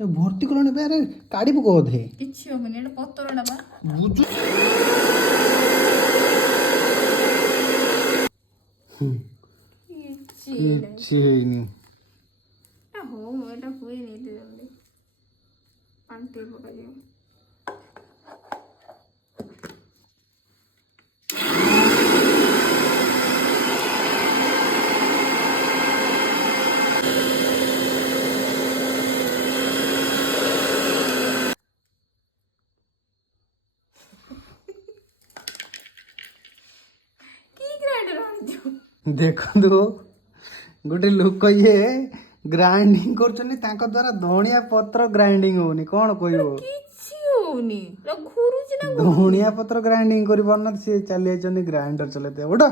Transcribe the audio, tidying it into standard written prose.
ଭର୍ତ୍ତି କଲଣି ବେ, ଆରେ କାଢି ପକଉ ବୋଧେ। କିଛି ହବନି, ଏଟା ପତରଟା ବା। ବୁଝୁ କିଛି ହେଇନି। ହଉ ଏଟା ହୁଏନି ଏତେ ଜଲ୍ଦି। ପାଣି ଟିକେ ପକାଯିବ। ଦେଖନ୍ତୁ ଗୋଟେ ଲୋକ ଇଏ ଗ୍ରାଇଣ୍ଡିଙ୍ଗ କରୁଛନ୍ତି, ତାଙ୍କ ଦ୍ୱାରା ଧଣିଆ ପତ୍ର ଗ୍ରାଇଣ୍ଡିଙ୍ଗ ହଉନି, କଣ କହିବ? କିଛି ହଉନି, ଘୁରୁଛି ନା ଧଣିଆ ପତ୍ର ଗ୍ରାଇଣ୍ଡିଙ୍ଗ କରିପାରୁନାହାନ୍ତି, ସିଏ ଚାଲି ଯାଇଛନ୍ତି ଗ୍ରାଇଣ୍ଡର ଚଲେଇତେ। ଉଠ।